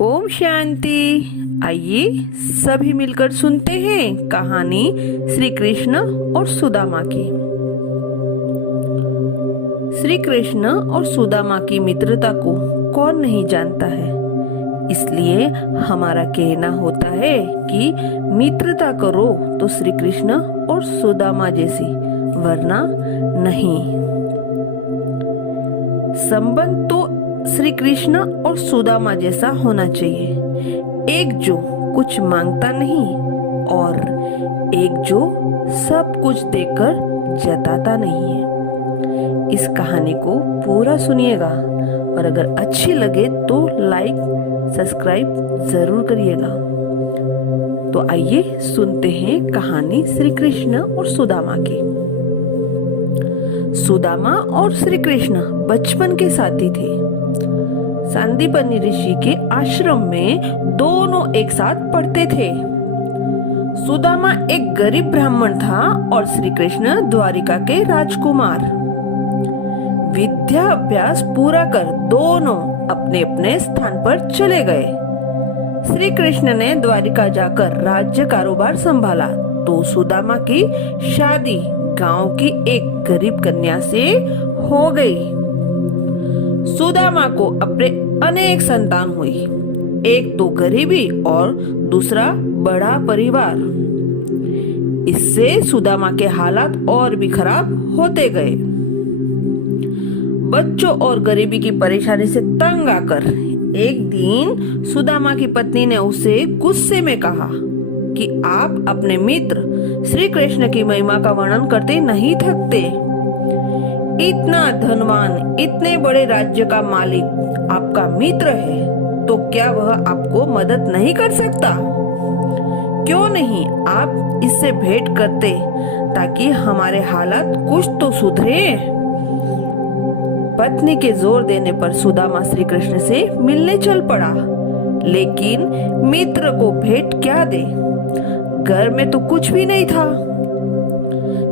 ओम शांति। आइए सभी मिलकर सुनते हैं कहानी श्री कृष्ण और सुदामा की। श्री कृष्ण और सुदामा की मित्रता को कौन नहीं जानता है। इसलिए हमारा कहना होता है कि मित्रता करो तो श्री कृष्ण और सुदामा जैसी, वरना नहीं। संबंध तो श्री कृष्ण और सुदामा जैसा होना चाहिए, एक जो कुछ मांगता नहीं और एक जो सब कुछ देकर जताता नहीं है। इस कहानी को पूरा सुनिएगा और अगर अच्छी लगे तो लाइक सब्सक्राइब जरूर करिएगा। तो आइए सुनते हैं कहानी श्री कृष्ण और सुदामा की। सुदामा और श्री कृष्ण बचपन के साथी थे। सांदीपनि ऋषि के आश्रम में दोनों एक साथ पढ़ते थे। सुदामा एक गरीब ब्राह्मण था और श्री कृष्ण द्वारिका के राजकुमार। विद्या अभ्यास पूरा कर दोनों अपने अपने स्थान पर चले गए। श्री कृष्ण ने द्वारिका जाकर राज्य कारोबार संभाला तो सुदामा की शादी गांव की एक गरीब कन्या से हो गई। सुदामा को अपने अनेक संतान हुई, एक तो गरीबी और दूसरा बड़ा परिवार। इससे सुदामा के हालात और भी खराब होते गए। बच्चों और गरीबी की परेशानी से तंग आकर एक दिन सुदामा की पत्नी ने उसे गुस्से में कहा कि आप अपने मित्र श्री कृष्ण की महिमा का वर्णन करते नहीं थकते। इतना धनवान, इतने बड़े राज्य का मालिक आपका मित्र है तो क्या वह आपको मदद नहीं कर सकता? क्यों नहीं आप इससे भेंट करते ताकि हमारे हालात कुछ तो सुधरे। पत्नी के जोर देने पर सुदामा श्री कृष्ण से मिलने चल पड़ा, लेकिन मित्र को भेंट क्या दे? घर में तो कुछ भी नहीं था,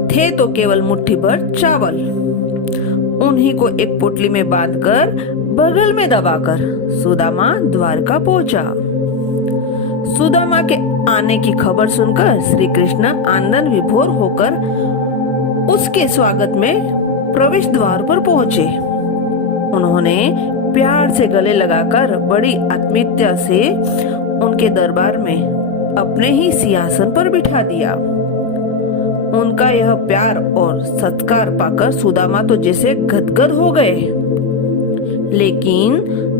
थे तो केवल मुट्ठी भर चावल। उन्हीं को एक पोटली में बांधकर बगल में दबाकर सुदामा द्वारका पहुंचा। सुदामा के आने की खबर सुनकर श्री कृष्ण आनंद विभोर होकर उसके स्वागत में प्रवेश द्वार पर पहुंचे। उन्होंने प्यार से गले लगाकर बड़ी आत्मीयता से उनके दरबार में अपने ही सिंहासन पर बिठा दिया। उनका यह प्यार और सत्कार पाकर सुदामा तो जैसे गदगद हो गए, लेकिन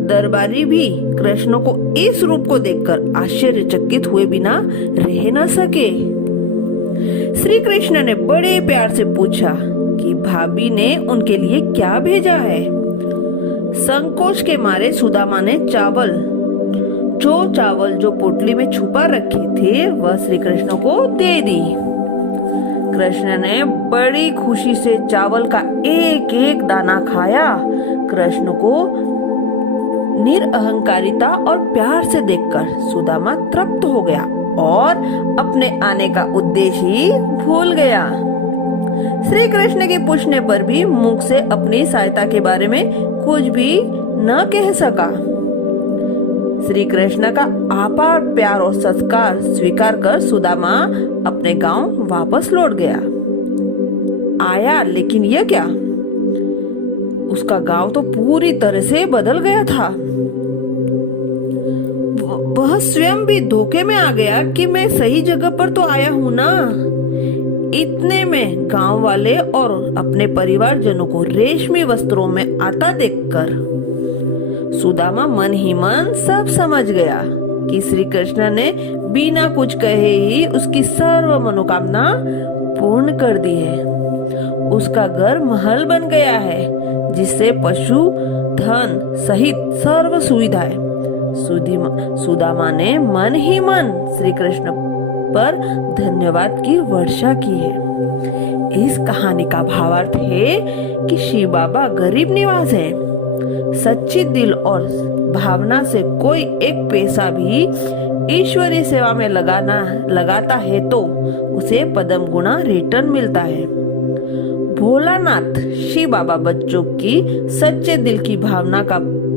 दरबारी भी कृष्ण को इस रूप को देखकर आश्चर्यचकित हुए बिना रह न सके। श्री कृष्ण ने बड़े प्यार से पूछा कि भाभी ने उनके लिए क्या भेजा है। संकोच के मारे सुदामा ने चावल जो पोटली में छुपा रखे थे वह श्री कृष्ण को दे दी। कृष्ण ने बड़ी खुशी से चावल का एक एक दाना खाया। कृष्ण को निरअहंकारिता और प्यार से देखकर सुदामा तृप्त हो गया और अपने आने का उद्देश्य ही भूल गया। श्री कृष्ण के पूछने पर भी मुख से अपनी सहायता के बारे में कुछ भी न कह सका। श्री कृष्ण का अपार प्यार और सत्कार स्वीकार कर सुदामा अपने गांव वापस लौट गया। आया, लेकिन यह क्या, उसका गांव तो पूरी तरह से बदल गया था। वह स्वयं भी धोखे में आ गया कि मैं सही जगह पर तो आया हूं ना। इतने में गांव वाले और अपने परिवारजनों को रेशमी वस्त्रों में आता देखकर सुदामा मन ही मन सब समझ गया कि श्री कृष्ण ने बिना कुछ कहे ही उसकी सर्व मनोकामना पूर्ण कर दी है। उसका घर महल बन गया है जिससे पशु धन सहित सर्व सुविधाएं। सुदामा ने मन ही मन श्री कृष्ण पर धन्यवाद की वर्षा की है। इस कहानी का भावार्थ है कि शिव बाबा गरीब निवास है। सच्ची दिल और भावना से कोई एक पैसा भी ईश्वरीय सेवा में लगाता है तो उसे पद्म गुना रिटर्न मिलता है। भोलानाथ शिव बाबा बच्चों की सच्चे दिल की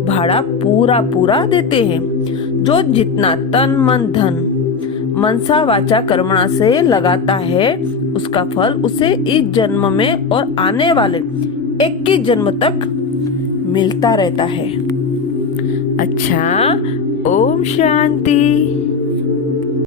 भाड़ा पूरा पूरा देते हैं। जो जितना तन मन धन मनसा वाचा कर्मणा से लगाता है, उसका फल उसे इस जन्म में और आने वाले 21 जन्म तक मिलता रहता है। अच्छा, ओम शांति।